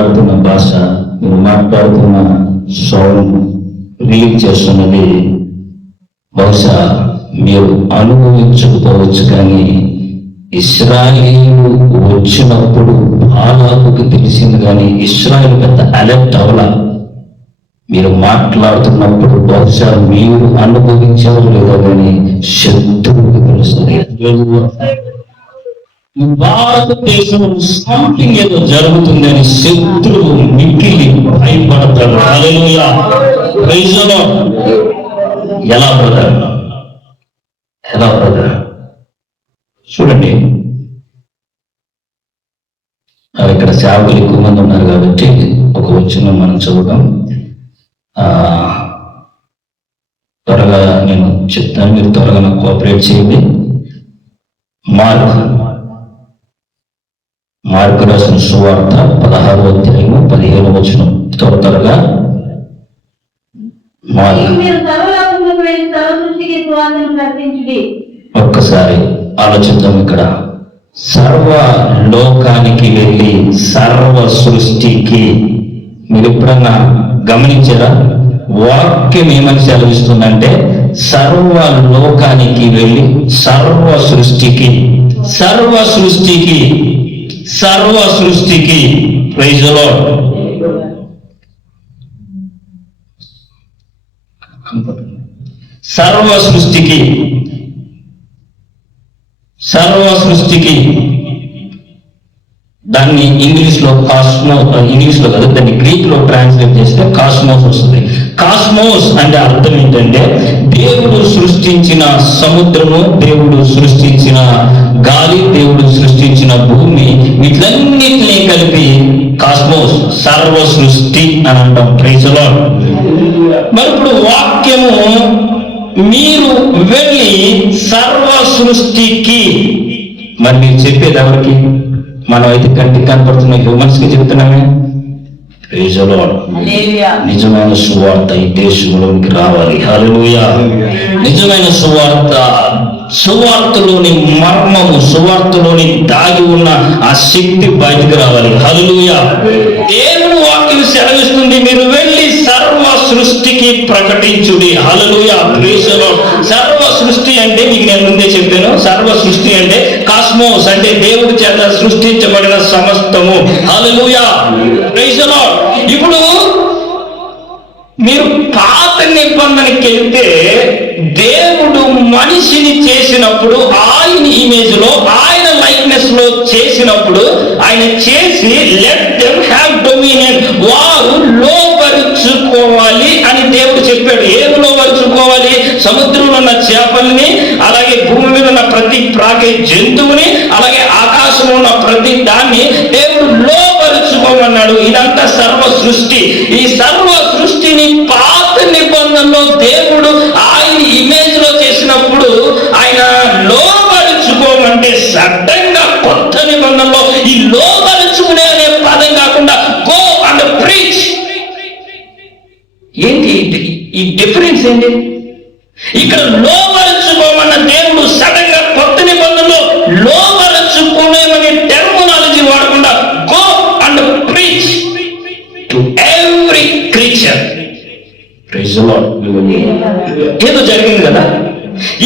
మాట్లాడుతున్న భాష, మీరు మాట్లాడుతున్న సౌండ్ రిలీజ్ చేస్తున్నది బహుశా మీరు అనుభవించకపోవచ్చు, కానీ ఇశ్రాయేలు వచ్చినప్పుడు బాలాకుకు తెలిసింది, కానీ ఇశ్రాయేలు పెద్ద అలర్ట్ అవలా. మీరు మాట్లాడుతున్నప్పుడు బహుశా మీరు అనుభవించారు లేదో కానీ శత్రువుకి తెలుస్తుంది. భారతదేశం సంథింగ్ ఏదో జరుగుతుందని శత్రువు మిక్కిలి భయపడతాడు. హల్లెలూయా, ప్రైజ్ ది లార్డ్. ఎలా బ్రదర్? చూడండి, ఇక్కడ సేవకులు ఎక్కువ మంది ఉన్నారు కాబట్టి ఒక వచనం మనం చదువుదాం. త్వరగా నేను చెప్తాను, మీరు త్వరగా నాకు కోఆపరేట్ చేయండి. మార్కు రాసిన సువార్త 16వ అధ్యాయము 15వ వచనం. త్వరగా ఒక్కసారి ఆలోచిద్దాం. ఇక్కడ సర్వ లోకానికి వెళ్ళి సర్వ సృష్టికి, మీరు ఎప్పుడన్నా గమనించారా? వాక్యం ఏమని సెలవిస్తుందంటే సర్వ లోకానికి వెళ్ళి సర్వ సృష్టికి, సర్వ సృష్టికి, సర్వ సృష్టికి. Praise the lord. సర్వ సృష్టికి, సర్వ సృష్టికి. దాన్ని ఇంగ్లీష్లో ఇంగ్లీష్లో కదా, దాన్ని గ్రీక్ లో ట్రాన్స్లేట్ చేస్తే కాస్మోస్ వస్తుంది. కాస్మోస్ అంటే అర్థం ఏంటంటే దేవుడు సృష్టించిన సముద్రము, దేవుడు సృష్టించిన గాలి, దేవుడు సృష్టించిన భూమి, వీటన్నిటినీ కలిపి కాస్మోస్, సర్వ సృష్టి అని అంటాం. Praise the lord. మరి ఇప్పుడు వాక్యము మీరు వెళ్ళి సర్వ సృష్టికి, మరి మీరు చెప్పేది ఎవరికి? మనం అయితే కంటికి కనపడుతున్న హ్యూమన్స్ కి చెప్తున్నామే. Praise the lord. నిజమైన సువార్త ఈ దేశంలోకి రావాలి. హల్లెలూయా. నిజమైన సువార్త, సువార్తలోని మర్మము, సువార్తలోని దాగి ఉన్న ఆ శక్తి బయటకు రావాలి. హల్లెలూయా. దేవుని వాక్యం సెలవిస్తుంది, మీరు వెళ్ళి సర్వ సృష్టికి ప్రకటించుడి. హల్లెలూయా, ప్రైజ్ ది లార్డ్. సర్వ సృష్టి అంటే మీకు నేను ముందే చెప్పాను, సర్వ సృష్టి అంటే కాస్మోస్, అంటే దేవుడి చేత సృష్టించబడిన సమస్తము. హల్లెలూయా, ప్రైజ్ ది లార్డ్. ఇప్పుడు మీరు పాత నిబంధనకి వెళ్తే దేవుడు మనిషిని చేసినప్పుడు ఆయన ఇమేజ్ లో, ఆయన లైక్నెస్ లో చేసినప్పుడు, ఆయన చేసి లెట్ దెమ్ హ్యావ్ డొమినియన్, వారు లోపరుచుకోవాలి అని దేవుడు చెప్పాడు. ఏం లోపరుచుకోవాలి? సముద్రంలో ఉన్న చేపల్ని, అలాగే భూమి మీద ఉన్న ప్రతి ప్రాకే జంతువుని, అలాగే ఆకాశంలో ఉన్న ప్రతి దాన్ని దేవుడు లోపరుచుకోమన్నాడు. ఇదంతా సర్వ సృష్టి. ఈ సర్వ సృష్టిని పాత నిబంధనలో దేవుడు ఆయన ఇమేజ్ లో చేసినప్పుడు ఆయన లోపరుచుకోమంటే, సడన్గా కొత్త నిబంధనలో ఈ లోపరుచుకునే అనే పదం కాకుండా గో అండ్ ప్రీచ్. ఏంటి ఈ డిఫరెన్స్? ఏంటి ఇక్కడ? లోపరుచుకోమన్న దేవుడు సడన్ గా కొత్త నిబంధనలో లోపరుచుకునేమనే టెర్మినాలజీ వాడకుండా go and preach to every creature. Praise the lord. ఏదో జరిగింది కదా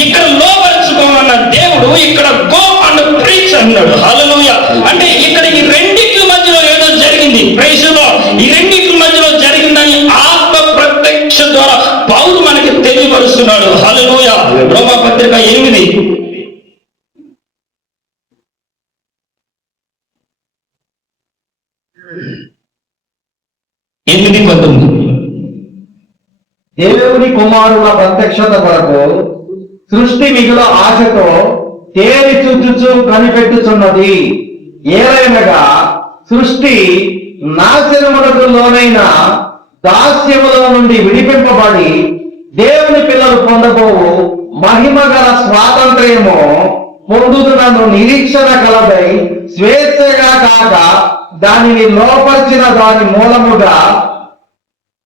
ఇక్కడ. లోపరుచుకోమన్న దేవుడు ఇక్కడ గో అండ్ ప్రీచ్ అన్నాడు. హల్లెలూయా. అంటే ఇక్కడ ఈ రెండింటి మధ్యలో ఏదో జరిగింది. Praise the lord. ఈ రెండింటి మధ్యలో జరిగిందని ఆత్మ ప్రత్యక్ష ద్వారా పౌలు మనకి తెలియపరుస్తున్నాడు. హల్లెలూయా. రోమాపత్రిక 8:19. దేవుని కుమారుల ప్రత్యక్షత కొరకు సృష్టి మిగుల ఆశతో తేరి చూచుచు కనిపెట్టుచున్నది. ఏలైనగా సృష్టి నాశనములకు లోనైన దాస్యములో నుండి విడిపింపబడి దేవుని పిల్లలు పొందబోవు మహిమ గల స్వాతంత్ర్యము పొందుతున్న నిరీక్షణ కలదై స్వేచ్ఛగా కాక దానిని లోపరిచిన దాని మూలముగా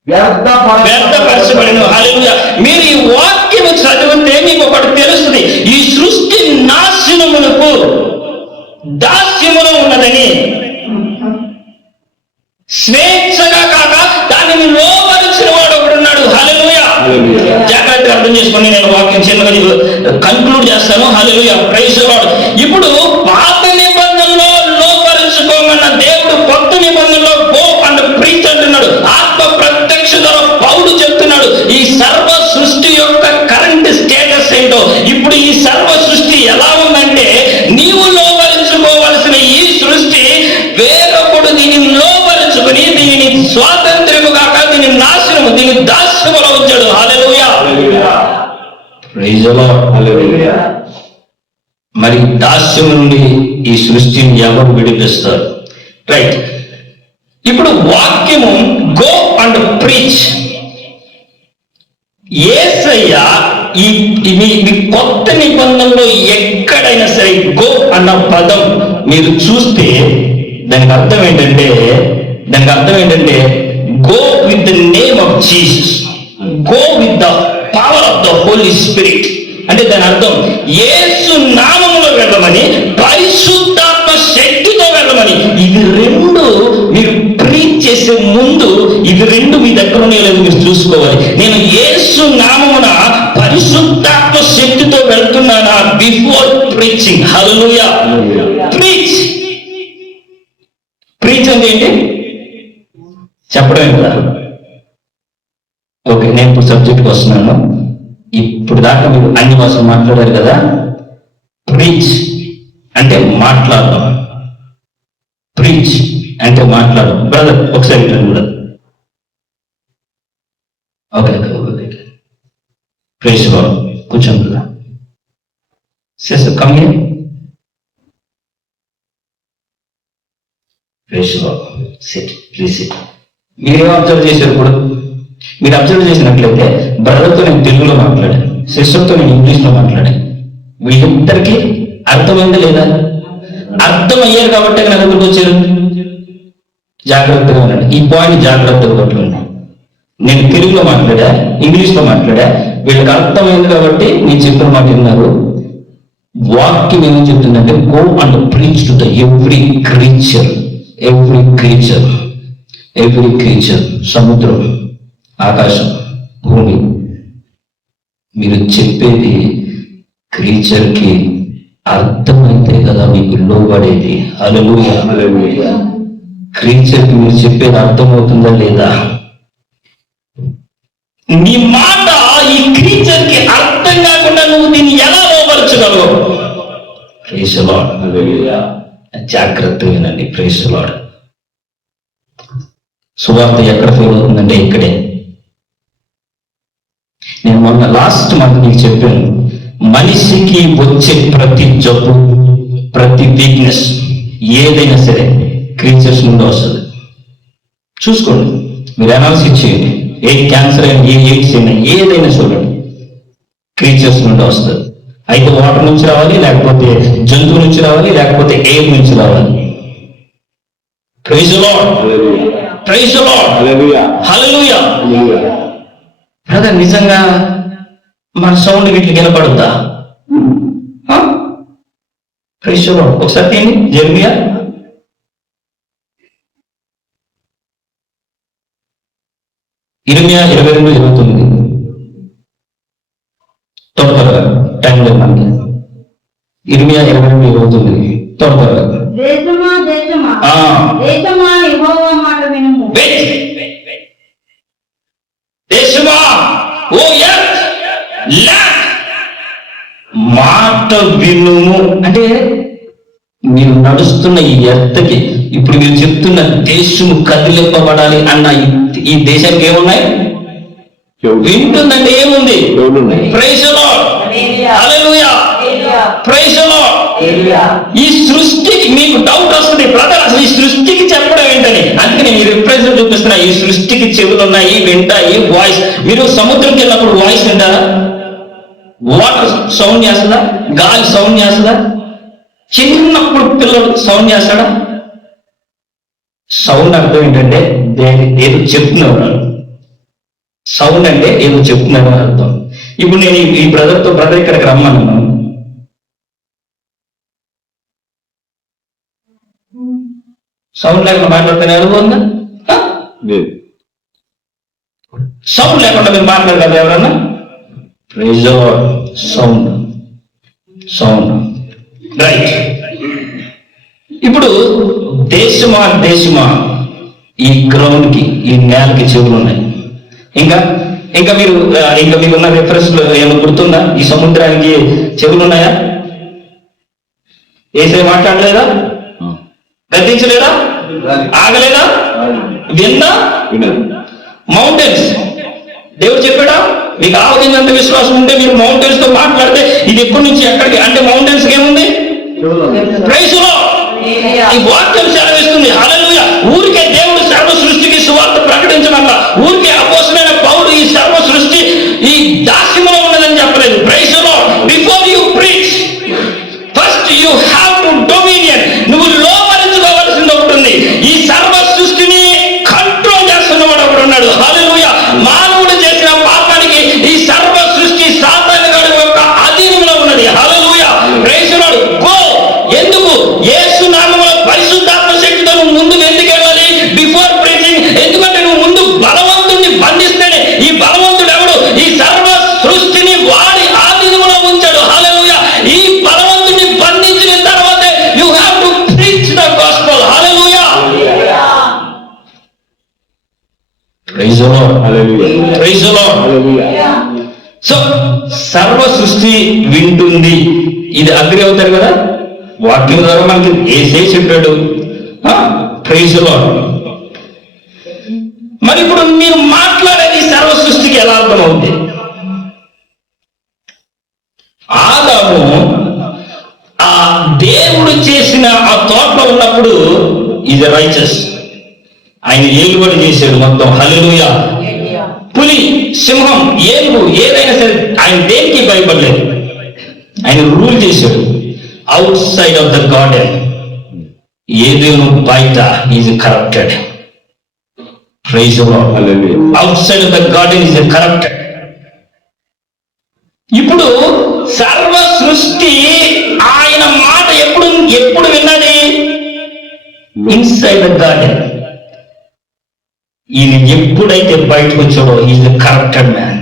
వ్యర్థపరచబడిన. హల్లెలూయా. మీరు ఈ వాక్యము చదివితే మీకు ఒకటి తెలుస్తుంది, ఈ సృష్టి నాశనమునకు దాస్యములో ఉన్నదని. స్వేచ్ఛగా కాక దానిని లోపరిచిన వాడు ఒకడున్నాడు. హల్లెలూయా. జాగ్రత్తగా అర్థం చేసుకొని నేను వాక్యం చిన్నగా కన్క్లూడ్ చేస్తాను. హల్లెలూయా. Praise the Lord. ఇప్పుడు పాత నిబంధనలో లోపరుచుకోమన్న దేవుడు కొత్త నిబంధనలో గో అండ్ ప్రీచ్ అంటున్నాడు. ఆత్మ ప్రత్యక్షతలో పౌలు చెప్తున్నాడు ఈ సర్వ సృష్టి యొక్క కరెంట్ స్టేటస్ ఏంటో. ఇప్పుడు ఈ సర్వ సృష్టి ఎలా ఉందంటే నీవు లోపరుచుకోవలసిన ఈ సృష్టి వేరొకడు దీనిని లోపరుచుకుని దీనిని స్వాతంత్ర్యము కాక దీని నాశనము దీని దాస్యములో ఉంచాడు. Hallelujah. Praise the lord. Hallelujah. మరి దాస్యము నుండి ఈ సృష్టిని ఎవరు విడిపిస్తారు? రైట్. ఇప్పుడు వాక్యము గో అండ్ ప్రీచ్. యేసయ్య ఈ కొత్త నిబంధనలో ఎక్కడైనా సరే గో అన్న పదం మీరు చూస్తే దానికి అర్థం ఏంటంటే go with the name of Jesus, go with the power of the holy spirit. అంటే దాని అర్థం యేసు నామములో వెళ్ళమని, పరిశుద్ధాత్మ శక్తితో వెళ్ళమని. ఇవి రెండు మీరు ప్రీచ్ చేసే ముందు ఇవి రెండు మీ దగ్గర ఉన్నాయో లేదో మీరు చూసుకోవాలి. నేను యేసు నామమున పరిశుద్ధాత్మ శక్తితో వెళ్తున్నానా బిఫోర్ ప్రీచింగ్. హల్లెలూయా. ప్రీచ్. ప్రీచ్ అంటే ఏంటి చెప్పడమే కదా. ఓకే, నేను ఇప్పుడు సబ్జెక్ట్కి వస్తున్నాను. ఇప్పుడు దాకా మీరు అన్ని భాషలు మాట్లాడారు కదా. ప్రీచ్ అంటే మాట్లాడడం. ప్రీచ్ అంటే మాట్లాడడం. బ్రదర్ ఒకసారి కూడా ఓకే ప్రైజ్ ది లార్డ్. కూర్చోండి కదా. Sister come here. Praise the lord. Sit please sit. మీరేం అబ్జర్వ్ చేశారు? ఇప్పుడు మీరు అబ్జర్వ్ చేసినట్లయితే బ్రదర్తో నేను తెలుగులో మాట్లాడాను, సిస్టర్తో నేను ఇంగ్లీష్లో మాట్లాడాను. వీళ్ళిద్దరికీ అర్థమైందా లేదా? అర్థమయ్యారు కాబట్టి నా దగ్గరకు వచ్చారు. జాగ్రత్తగా ఉండండి, ఈ పాయింట్ జాగ్రత్తగా పట్టుకోండి. నేను తెలుగులో మాట్లాడా, ఇంగ్లీష్లో మాట్లాడా, వీళ్ళకి అర్థమైంది కాబట్టి నేను చెప్పిన మాట విన్నారు. వాక్యం ఏమని చెప్తుందంటే go and preach to the every creature. సముద్రం, ఆకాశం, భూమి. మీరు చెప్పేది క్రీచర్కి అర్థమైతే కదా మీకు లోబడేది. హల్లెలూయా. క్రీచర్కి మీరు చెప్పేది అర్థమవుతుందా లేదా? నీ మాట ఈ క్రీచర్కి అర్థం కాకుండా నువ్వు దీన్ని ఎలా లోపరచగలవు? Praise the lord. హల్లెలూయా. జాగ్రత్తగా వినండి. Praise the Lord. సువార్త ఎక్కడ ఫెయిల్ అవుతుందంటే ఇక్కడే. నేను మొన్న లాస్ట్ మంత్ మీకు చెప్పాను, మనిషికి వచ్చే ప్రతి జబ్బు, ప్రతి వీక్నెస్ ఏదైనా సరే క్రీచర్స్ నుండి వస్తుంది. చూసుకోండి, మీరు అనాలిసిస్ చేయండి. ఏ క్యాన్సర్ అయినా, ఏ ఎయిడ్స్ అయినా, ఏదైనా చూడండి, క్రీచర్స్ నుండి వస్తుంది. అయితే వాటర్ నుంచి రావాలి, లేకపోతే జంతువు నుంచి రావాలి, లేకపోతే ఎయిర్ నుంచి రావాలి. Praise the lord. Praise the lord. Hallelujah. Brother నిజంగా మన సౌండ్ వీటికి వినపడుద్దా? Praise the lord. ఒకసారి తీయండి జెర్మియా. ఇర్మియా 22:29. త్వరగా టైం లేదు మనకి. ఇర్మియా 22:29. త్వరగా. మాట వినుము అంటే మీరు నడుస్తున్న ఈ ఎర్తకి, ఇప్పుడు మీరు చెప్తున్న దేశము కదిలింపబడాలి అన్న ఈ దేశానికి ఏమున్నాయి? వింటుందండి. ఏముంది? Praise the lord. Hallelujah. Praise the lord. ఈ సృష్టికి మీకు డౌట్ వస్తుంది, బ్రదర్ అసలు ఈ సృష్టికి చెప్పడం ఏంటని. అందుకే నేను రిప్రజెంట్ చూపిస్తున్నా. ఈ సృష్టికి చెవులు ఉన్నాయి, వింటాయి, వాయిస్. మీరు సముద్రంకి వెళ్ళినప్పుడు వాయిస్ వింటారా? వాటర్ సౌండ్ చేస్తుందా? గాలి సౌండ్ చేస్తుందా? చిన్నప్పుడు పిల్లలు సౌండ్ చేస్తాడా? సౌండ్ అర్థం ఏంటంటే ఏదో చెప్తున్నారు. సౌండ్ అంటే ఏదో చెప్తున్నాడు అని అర్థం. ఇప్పుడు నేను ఈ బ్రదర్తో, బ్రదర్ ఇక్కడికి రమ్మన్నాను, సౌండ్ లేకుండా మాట్లాడుతున్నా అనుభవం ఉందా? సౌండ్ లేకుండా మీరు మాట్లాడగలరు ఎవరన్నా? Praise the lord. Sound sound right. ఇప్పుడు దేశమా ఈ గ్రౌండ్ కి, ఈ నేలకి చెవులు ఉన్నాయి. ఇంకా ఇంకా మీరు మీకున్న రెఫరెన్స్ లో ఏమైనా గుర్తుందా? ఈ సముద్రానికి చెవులు ఉన్నాయా? ఏసే మాట్లాడలేదా? గద్దించలేదా? ఆగలేదా? విన్నా? మౌంటైన్స్ దేవుడు చెప్పాడా? మీకు ఆవగించంత విశ్వాసం ఉంటే మీరు మౌంటైన్స్ తో మాట్లాడితే ఇది ఎక్కడి నుంచి ఎక్కడికి అంటే మౌంటైన్స్ ఏముంది? Praise the lord. ఈ వాక్యం సెలవిస్తుంది. హల్లెలూయా. ఊరికే దేవుడు సర్వ సృష్టికి సువార్త ప్రకటించమన్నా, ఊరికే అపోస్తలుడైన పౌలు ఈ సర్వ సృష్టి ఈ దాస్యములో ఉన్నదని చెప్పలేదు. Praise the lord. Before you preach first you have to dominion. నువ్వు లోపరించుకోవాల్సింది ఒకటి ఉంది. ఈ సర్వ సృష్టిని కంట్రోల్ చేస్తున్నవాడు ఒకడు ఉన్నాడు. హల్లెలూయా. మానవుడు చేసిన పాపానికి ఈ సర్వ సృష్టి సాతాను గాడి యొక్క అధీనంలో ఉన్నది. Hallelujah. Praise the Lord. Go. ఎందుకు? యేసు నామములో పరిశుద్ధాత్మ శక్తితో నువ్వు ముందుకు ఎందుకు వెళ్ళాలి? Before preaching. ఎందుకంటే నువ్వు ముందు బలవంతుడిని బంధిస్తేనే, ఈ బలవంతుడు ఎవడు? ఈ సర్వ సృష్టిని వాడి ఆధీనంలో ఉంచాడు. హల్లెలూయా. ఈ బలవంతుడిని బంధించిన తర్వాతే you have to preach the gospel. Hallelujah. Praise the lord. Hallelujah. Praise the lord. So సర్వ సృష్టి వింటుంది. ఇది అగ్రి అవుతారు కదా వాక్యం ద్వారా మనకి ఏసే చెప్పాడు. Praise the lord. మరి ఇప్పుడు మీరు మాట్లాడేది సర్వ సృష్టికి ఎలా అర్థమవుతుంది? ఆదాము ఆ దేవుడు చేసిన ఆ తోటలో ఉన్నప్పుడు ఇది రైచస్, ఆయన ఏలుబడి చేశాడు మొత్తం. హల్లెలూయా. పులి, సింహం, ఏనుగు ఏదైనా సరే ఆయన దేనికి భయపడలేదు. ఆయన రూల్ చేశాడు. Outside of the garden ఏదేను బయట is corrupted. Praise the lord. Hallelujah. Outside of the garden is corrupted. ఇప్పుడు సర్వ సృష్టి ఆయన మాట ఎప్పుడు విన్నది? Inside the garden. ఈయన ఎప్పుడైతే బయటకు వచ్చాడో ఈజ్ ద కరప్టెడ్ మ్యాన్.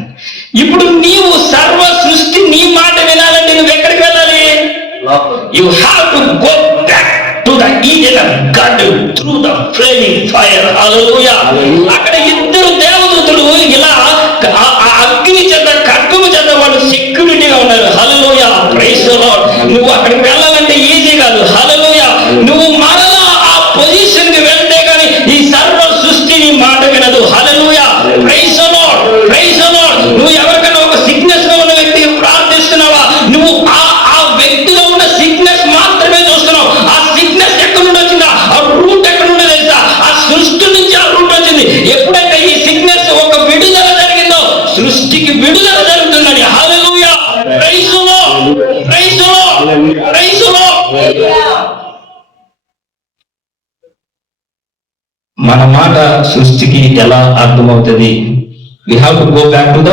ఇప్పుడు నీవు సర్వ సృష్టి నీ మాట వినాలంటే నువ్వు ఎక్కడికి వెళ్ళాలి? You have to go back to the Eden garden through the flaming fire. Hallelujah. అక్కడ ఇద్దరు దేవదూతలు ఇలా ఆ అగ్ని చేత ఖడ్గము చేత వాళ్ళు సెక్యూరిటీగా ఉన్నారు. హల్లెలూయా. Praise the Lord. నువ్వు అక్కడికి వెళ్ళాలంటే ఈజీ కాదు. హల్లెలూయా. నువ్వు మరలా ఆ పొజిషన్ కి వెళ్తే కానీ ఈ సర్వ సృష్టి నీ మాట వినదు. Hallelujah. Praise the lord. Praise the Lord. నువ్వు ఎవరికైనా ఒక సిక్నెస్ లో ఉన్న వ్యక్తికి ప్రార్థిస్తున్నావా? నువ్వు ఆ వ్యక్తిలో ఉన్న సిక్నెస్ మాత్రమే చూస్తున్నావు. ఆ సిక్నెస్ ఎక్కడి నుండి వచ్చిందా? ఆ రూట్ ఎక్కడి నుండి తెలుసా? ఆ సృష్టి నుంచి ఆ రూట్ వచ్చింది. ఎప్పుడైతే ఈ సిక్నెస్ ఒక విడుదల జరిగిందో సృష్టికి విడుదల జరుగుతుందని. Hallelujah. Praise the lord. Praise the lord. Praise the Lord. మన మాట సృష్టికి ఎలా అర్థమవుతుంది? We have to go back to the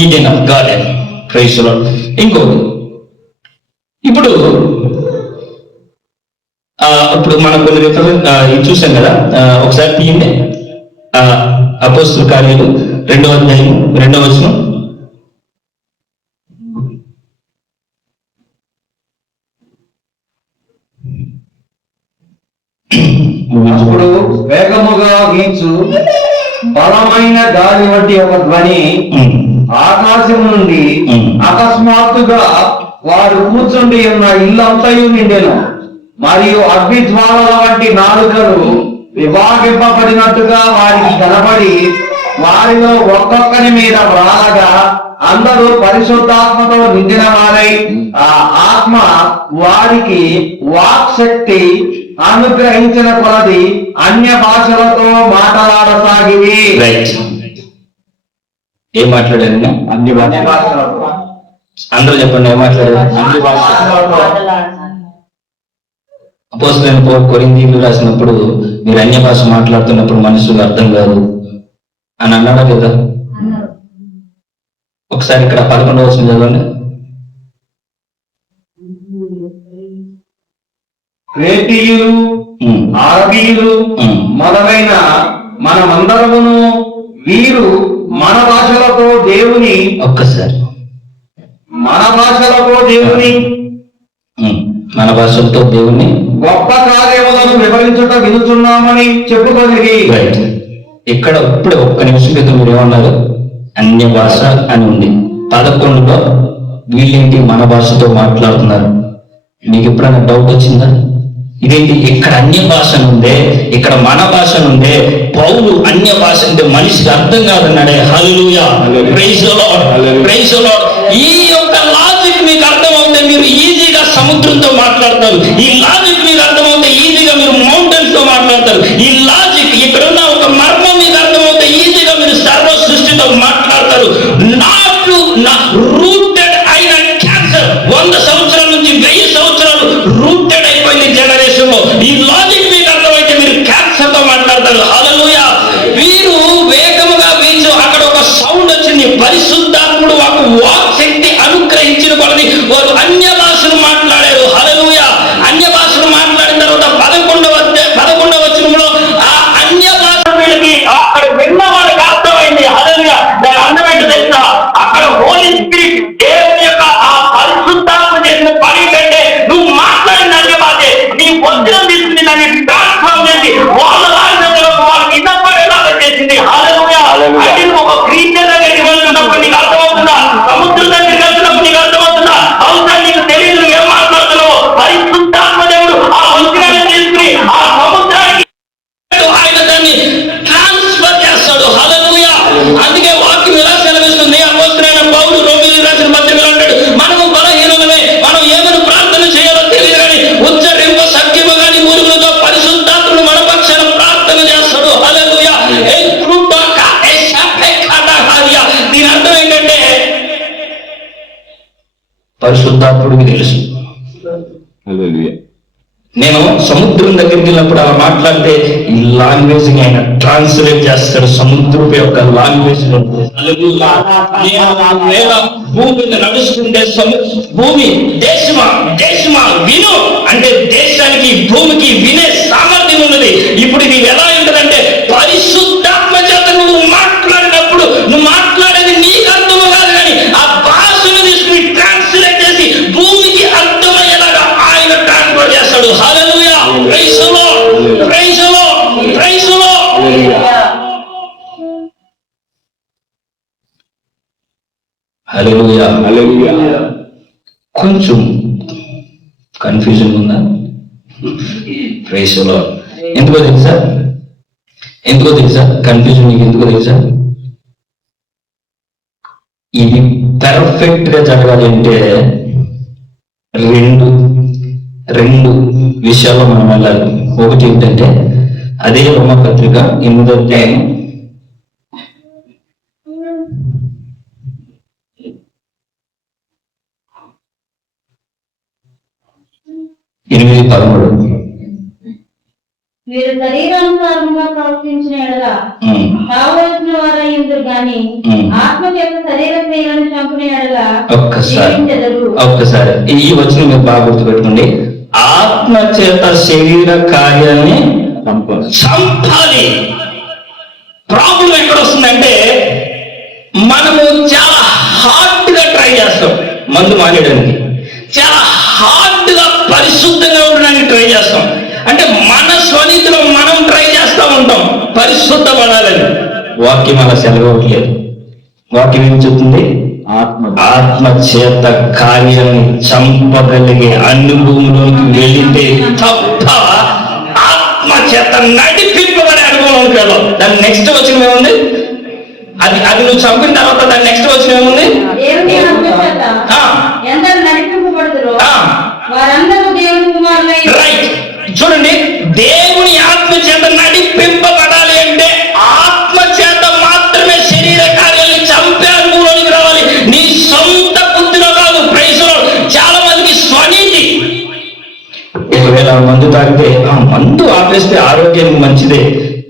Eden of garden. Praise the Lord. ఇంకోటి, ఇప్పుడు మనం కొన్ని ఇది చూసాం కదా, ఒకసారి తీయండి. అపోస్తలుల కార్యాలు 2వ అధ్యాయం 2వ వచనం. అప్పుడు వేగముగా వీచు బలమైన గాలి వంటి ఒక ధ్వని ఆకాశం నుండి అకస్మాత్తుగా వారు కూర్చుండి ఉన్న ఇల్లంతయు నిండెను. మరియు అగ్ని జ్వాలల వంటి నాలుకలు విభాగింపబడినట్టుగా వారికి కనబడి వారిలో ఒక్కొక్కరి మీద వ్రాలగా అందరూ పరిశుద్ధాత్మతో నిండిన వారై ఆ ఆత్మ వారికి వాక్ శక్తి అనుగ్రహించిన కొలది అన్య భాషలతో మాట్లాడసాగివి. రైట్. ఏం మాట్లాడారు? అన్య భాషలతో. అందరూ చెప్పండి, ఏం మాట్లాడారు? అన్య భాషలతో. అపోస్తలులైన కొరింథీయులకు రాసినప్పుడు మీరు అన్య భాష మాట్లాడుతున్నప్పుడు మనుషులకు అర్థం కాదు అని అన్నాడా లేదా? ఒకసారి ఇక్కడ 11వ వచనం చదవండి. క్రేతీయులు, అరబీయులు మొదలైన మనమందరమును వీరు మన భాషలతో దేవుని ఒక్కసారి మన భాషలతో దేవుని మన భాషలతో దేవుణ్ణి గొప్ప కార్యములను వివరించుట వినుచున్నామని చెప్పుకోగలిగి. రైట్. ఇక్కడ ఇప్పుడు ఒక్క నిమిషం క్రితం మీరు ఏమన్నారు? అన్య భాష అని ఉంది 11లో. వీళ్ళేంటి మన భాషతో మాట్లాడుతున్నారు? మీకు ఎప్పుడైనా డౌట్ వచ్చిందా? ఇదేంటి ఇక్కడ అన్య భాష ఉందే, ఇక్కడ మన భాష ఉందే, పౌలు అన్య భాష అంటే మనిషికి అర్థం కాదన్నాడే. Hallelujah, praise the lord, praise the lord. ఈ యొక్క లాజిక్ మీకు అర్థమవుతే మీరు ఈజీగా సముద్రంతో మాట్లాడతారు. ఈ లాజిక్ మీకు అర్థమవుతే ఈజీగా మీరు మౌంటైన్స్ తో మాట్లాడతారు. ఈ లాజిక్ ఇక్కడున్న ఒక మర్మం మీకు అర్థమవుతే ఈజీగా మీరు సర్వ సృష్టితో మాట్లాడతారు. రూటెడ్ అయిన క్యాన్సర్ 100 సంవత్సరాల నుంచి 1000 సంవత్సరాలు రూటెడ్ అయిపోయింది జనరేషన్ లో. ఈ లాజిక్ మీకు అర్థమైతే మీరు క్యాన్సర్ తో మాట్లాడతారు. హల్లెలూయా. వీరు వేగముగా వీచు, అక్కడ ఒక సౌండ్ వచ్చింది. పరిశుద్ధాత్ముడు ఒక వాక్ శక్తి అనుగ్రహించిన కొలది వారు అన్య భాషను మాట్లాడారు. హల్లెలూయా. అన్య భాషను మాట్లాడిన తర్వాత 11వ వచనంలో ఆ అన్య భాష వీళ్ళకి అక్కడ విన్న వాళ్ళకి అర్థమైంది. హల్లెలూయా. దాని అర్థం ఏంటో తెలుసా? అక్కడ హోలీ స్పిరిట్ దేవుని యొక్క ఆ పరిశుద్ధాత్మ చేసిన పని కంటే నువ్వు మాట్లాడిన అన్య భాషే నీ వచనం తీసుకుని దాన్ని ట్రాన్స్ఫార్మ్ చేసి వాళ్ళ లాంగ్వేజ్ వాళ్ళకి ఇన్నపడేలాగా చేసింది. హల్లెలూయా. అంటే నువ్వు ఒక క్రీచర్ దగ్గరికి వెళ్తున్నప్పుడు నీకు అర్థమవుతుందా? సముద్రం దగ్గరికి వెళ్తున్నప్పుడు నీకు అర్థమవుతుందా? అవుతా నీకు తెలియదు నువ్వు ఏం మాట్లాడుతున్నావు. పరిశుద్ధాత్మ దేవుడు ఆ వచనాన్ని తీసుకుని ఆ సముద్రానికి ఆయన దాన్ని ట్రాన్స్ఫర్ చేస్తాడు. హల్లెలూయా. అందుకే వాక్యం ఎలా సెలవిస్తుంది? అపోస్తలుడైన పౌలు రోమీయులకు రాసిన పత్రికలో అంటాడు, మనము బలహీనులమే, మనం ఏమైనా ప్రార్థన చేయాలో తెలియదు కానీ ఉచ్చరింప సఖ్యము కానీ ఊరుగులతో పరిశుద్ధాత్ముడు మన పక్షాన ప్రార్థన చేస్తాడు. హల్లెలూయా. దీని అర్థం ఏంటంటే పరిశుద్ధాత్ముడికి తెలుసు. నేను సముద్రం దగ్గరికి వెళ్ళినప్పుడు అలా మాట్లాడితే ఈ లాంగ్వేజ్ ఆయన ట్రాన్స్లేట్ చేస్తాడు. సముద్రపు యొక్క లాంగ్వేజ్ భూమి మీద నడుస్తుంటే భూమి దేశమా విను అంటే దేశానికి భూమికి వినే సామర్థ్యం ఉన్నది. ఇప్పుడు ఇది ఎలా ఉంటుందంటే పరిశుద్ధాత్మ చేత నువ్వు మాట్లాడినప్పుడు నువ్వు మాట్లాడేది నీకు అర్థం కాదు కానీ ఆ భాషను తీసుకుని ట్రాన్స్లేట్ చేసి భూమికి అర్థమయ్యేలాగా ఆయన ట్రాన్స్ఫర్ చేస్తాడు. Hallelujah. Praise the lord, praise the lord, praise the lord. Hallelujah, hallelujah. కొంచెం కన్ఫ్యూజన్ ఉందా? Praise the Lord. ఎందుకో తెలుసా కన్ఫ్యూజన్ మీకు ఎందుకో తెలుసా? ఇది పర్ఫెక్ట్ గా జరగాలి అంటే రెండు విషయాల్లో మనం వెళ్ళాలి. ఒకటి ఏంటంటే అదే రోమపత్రిక 8వ అధ్యాయం 8:13. మీరు శరీరానుసారంగా ప్రవర్తించిన ఎడల కావలసిన వారయ్యుందురు గాని ఆత్మ చేత శరీర క్రియలను చంపిన ఎడల ఒక్కసారి ఈ వచనం మీరు బాగా గుర్తుపెట్టుకోండి. ఆత్మ చేత శరీర కార్యాన్ని చంపాలి. ప్రాబ్లం ఎక్కడ వస్తుందంటే మనము చాలా హార్డ్ గా ట్రై చేస్తాం మందు మానేయడానికి, చాలా హార్డ్ గా పరిశుద్ధంగా ఉండడానికి ట్రై చేస్తాం. అంటే మన స్వనీతిలో మనం ట్రై చేస్తూ ఉంటాం పరిశుద్ధపడాలని. వాక్యం అలా సెలవట్లేదు. వాక్యం ఏం చెప్తుంది? ఆత్మ చేత కార్యాన్ని చంపగలిగే అనుభవంలోకి వెళితే తప్ప ఆత్మ చేత నడిపింపబడే అనుభవంలోకి వెళ్ళాం. దాని నెక్స్ట్ వచ్చిన ఏముంది? అది నువ్వు చంపిన తర్వాత దాని నెక్స్ట్ వచ్చిన ఏముంది? రైట్. చూడండి, దేవుని ఆత్మ చేత నడిపింపబడాలి అంటే ఆత్మ చేత మాత్రమే శరీర కార్యాలను చంపే అనుభవంలోకి రావాలి. నీ సొంత బుద్ధిలో కాదు. Praise the lord. చాలా మందికి స్వనీతి. ఒకవేళ మందు తాగితే మందు ఆపేస్తే ఆరోగ్యానికి మంచిదే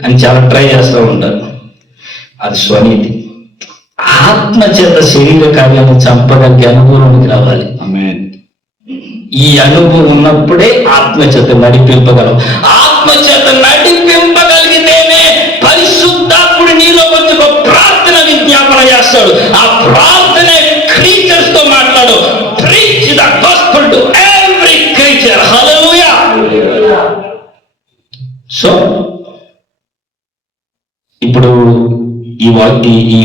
అని చాలా ట్రై చేస్తూ ఉంటారు. అది స్వనీతి. ఆత్మ చేత శరీర కార్యాలను చంపగలిగే అనుభవంలోకి రావాలి. ఈ అనుభవం ఉన్నప్పుడే ఆత్మ చేత నడిపింపగలం. ఆత్మ చేత నడిపింపగలిగితేనే పరిశుద్ధ ప్రార్థన క్రీచర్స్ తో మాట్లాడు. Preach the gospel to every creature. Hallelujah. So ఇప్పుడు ఈ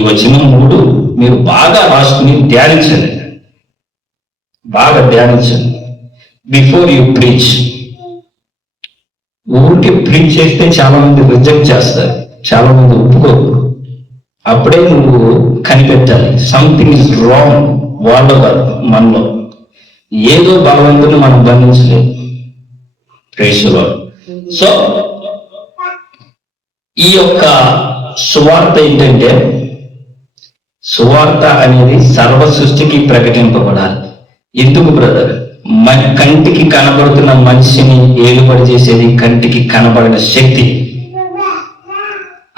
వచనం 3 మీరు బాగా రాసుకుని ధ్యానించండి, బాగా ధ్యానించండి. Before you preach. ఊరికి ప్రీచ్ చేస్తే చాలా మంది రిజెక్ట్ చేస్తారు, చాలా మంది ఒప్పుకోరు. అప్పుడే నువ్వు కనిపెట్టాలి సంథింగ్ ఇస్ రాంగ్. వాళ్ళలో కాదు, మనలో. ఏదో బలవంతుని మనం బంధించలేదు. Praise the lord. సో ఈ యొక్క సువార్త ఏంటంటే, సువార్త అనేది సర్వ సృష్టికి ప్రకటింపబడాలి. ఎందుకు బ్రదర్? కంటికి కనబడుతున్న మనిషిని ఏలుబడి చేసేది కంటికి కనబడిన శక్తి.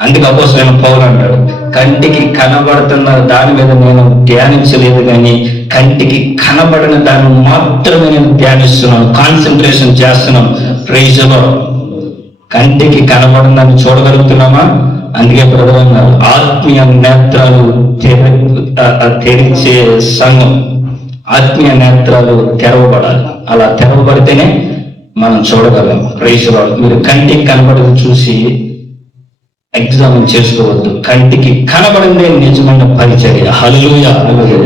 అందుకే అపోస్తలుడైన పౌలు అంటాడు, కంటికి కనబడుతున్న దాని మీద నేను ధ్యానించలేదు, కానీ కంటికి కనబడిన దాన్ని మాత్రమే నేను ధ్యానిస్తున్నాను, కాన్సన్ట్రేషన్ చేస్తున్నాను. Praise the lord. కంటికి కనబడిందని చూడగలుగుతున్నామా? అందుకే బ్రదర్ అన్నారు, ఆత్మీయ నేత్రాలు తెరిచే సంఘం. ఆత్మీయ నేత్రాలు తెరవబడాలి. అలా తెరవబడితేనే మనం చూడగలం. Praise the lord. మీరు కంటికి కనబడేది చూసి ఎగ్జామిన్ చేసుకోవద్దు. కంటికి కనబడిందే నిజమైన పరిచర్య. హల్లెలూయా.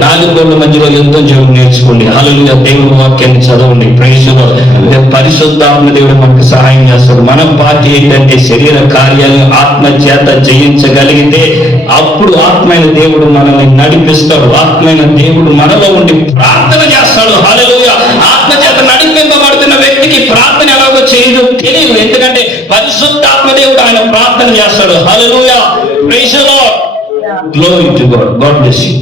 4 గోళ్ల మధ్యలో యుద్ధం చేయడం నేర్చుకోండి. హల్లెలూయా. దేవుని వాక్యాన్ని చదవండి. Praise the lord. పరిశుద్ధాత్మ దేవుడు మనకు సహాయం చేస్తాడు. మన పార్టీ ఏంటంటే శరీర కార్యాలను ఆత్మ చేత జయించగలిగితే అప్పుడు ఆత్మైన దేవుడు మనల్ని నడిపిస్తాడు. ఆత్మైన దేవుడు మనలో ఉండి ప్రార్థన చేస్తాడు. హల్లెలూయా. ఆత్మ చేత నడిపింపబడుతున్న వ్యక్తికి ప్రార్థన ఎలాగో చేయదు తెలియదు, ఎందుకంటే పరిశుద్ధాత్మ దేవుడు ఆయన ప్రార్థన చేస్తాడు. Hallelujah. Praise the Lord. Glory to God. God bless you.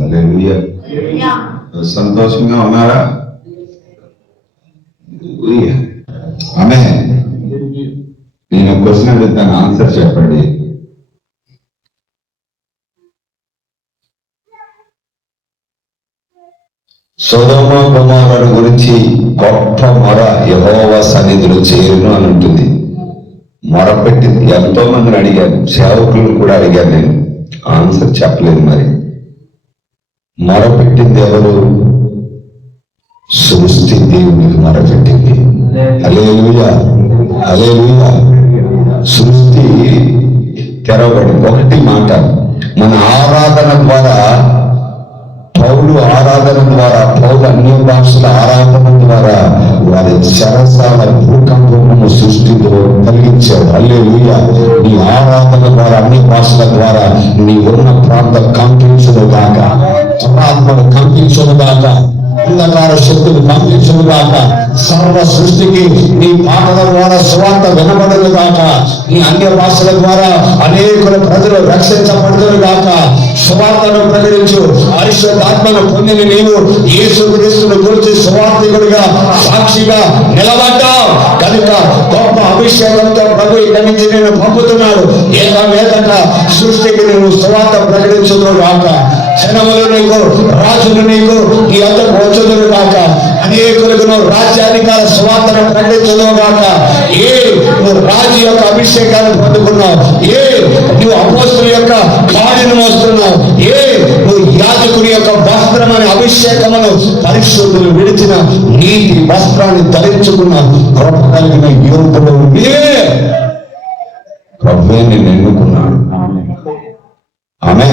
Hallelujah. సంతోషంగా ఉన్నారా? ఆమె నేను క్వశ్చన్ అడుగుతాను, ఆన్సర్ చెప్పండి. సొదొమ గొమొర్రా గురించి గొప్ప మొర యెహోవా సన్నిధిలో చేరును అని ఉంటుంది. మొరపెట్టింది. ఎంతో మందిని అడిగాను, సేవకులను కూడా అడిగాను, నేను ఆన్సర్ చెప్పలేదు. మరి మొరపెట్టింది ఎవరు? సృష్టి దేవునికి మొరపెట్టింది. హల్లెలూయా. హల్లెలూయా. సృష్టి తెరవబడింది. ఒకటి మాట, మన ఆరాధన ద్వారా, పౌలు ఆరాధన ద్వారా, పౌలు అన్య భాషల ఆరాధన ద్వారా వారి చెరసాల భూకంపము సృష్టిలో కలిగించాడు. హల్లెలూయా. నీ ఆరాధన ద్వారా, అన్య భాషల ద్వారా నీ ఉన్న ప్రాంతం కంపించును గాక, ఆత్మను కంపించును గాక, అంధకార శక్తులు కంపించును గాక, సర్వ సృష్టికి నీ పాటల ద్వారా సువార్త వినబడును గాక, నీ అన్య భాషల ద్వారా అనేకుల ప్రజలు రక్షించబడుతును గాక. సువార్తను ప్రకటించు. పరిశుద్ధాత్మను పొందిన నీవు యేసుక్రీస్తును గురించి సువార్తికుడిగా సాక్షిగా నిలబడ్డావు కనుక గొప్ప అభిషేకంతో ప్రభు ఇక్కడి నుంచి నేను పంపుతున్నాడు. ఏకమేదట సృష్టికి నువ్వు సువార్త ప్రకటించును గాక. జనములు నీకు, రాజులు నీకు నీ అంతకు వచ్చుదురు గాక. అనేకులకు నువ్వు రాజ్యాధికార సువార్తను ప్రకటించును గాక. నువ్వు రాజు యొక్క అభిషేకాన్ని పొందుకున్నావు. నువ్వు అపోస్తలుల యొక్క కాడిని మోస్తున్నావు. నువ్వు యాజకుని యొక్క వస్త్రం అనే అభిషేకమును పరిశుద్ధులు విడిచిన నీతి వస్త్రాన్ని ధరించుకున్నావు. కృప కలిగిన యోగుడు ప్రభువే నిన్ను ఎన్నుకున్నాడు. ఆమె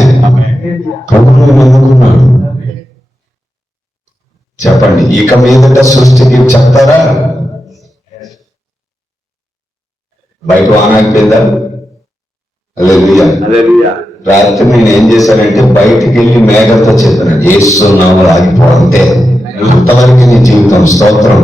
ప్రభువును ఎన్నుకున్నాడు. చెప్పండి, ఇక మీదట సృష్టికి చెప్తారా? బయట వానాకపోయిందా? హల్లెలూయా. రాత్రి నేను ఏం చేశానంటే బయటికి వెళ్ళి మేఘంతో చెప్పాను, యేసు నామములో ఆగిపో, అంతే. అంతవరకు నీ జీవితం. స్తోత్రం.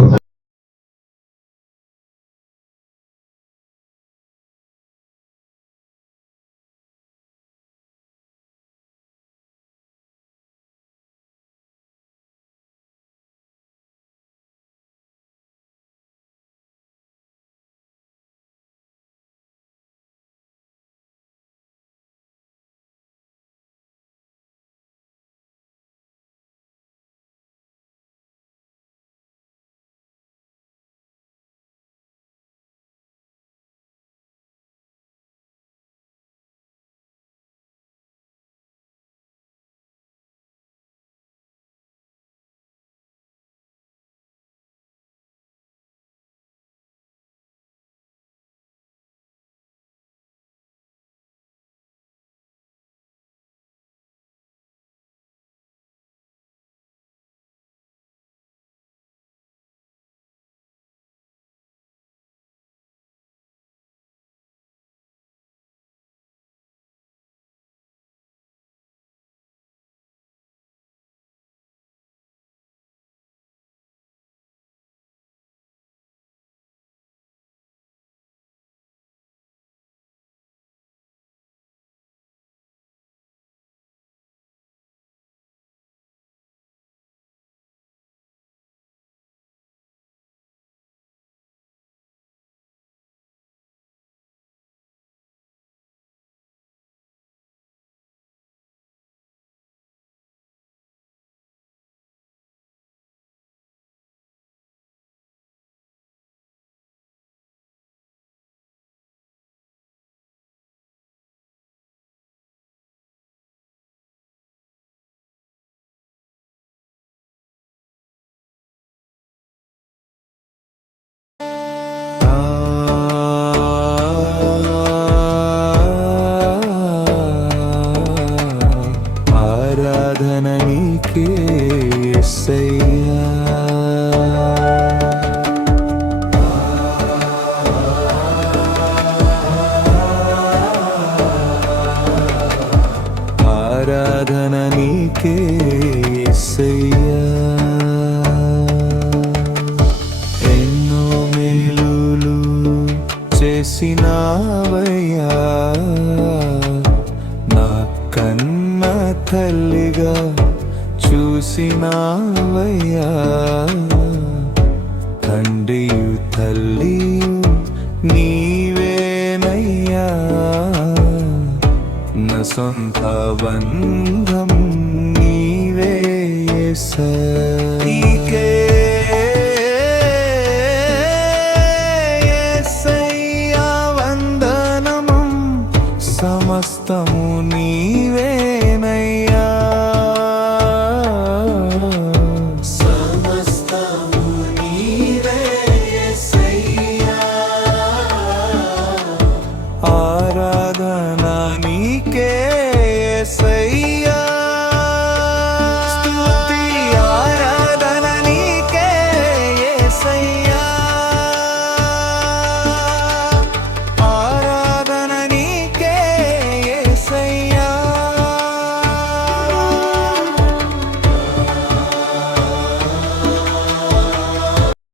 చేసినావయ్యా తండ్రియు తల్లియు నీవేనయ్యా నా సొంత బంధం నీవే యేసయ్యా వందనము సమస్తము నీవేనయ్యా సమస్తము నీవే యేసయ్యా ఆరాధన నీకే యేసయ్యా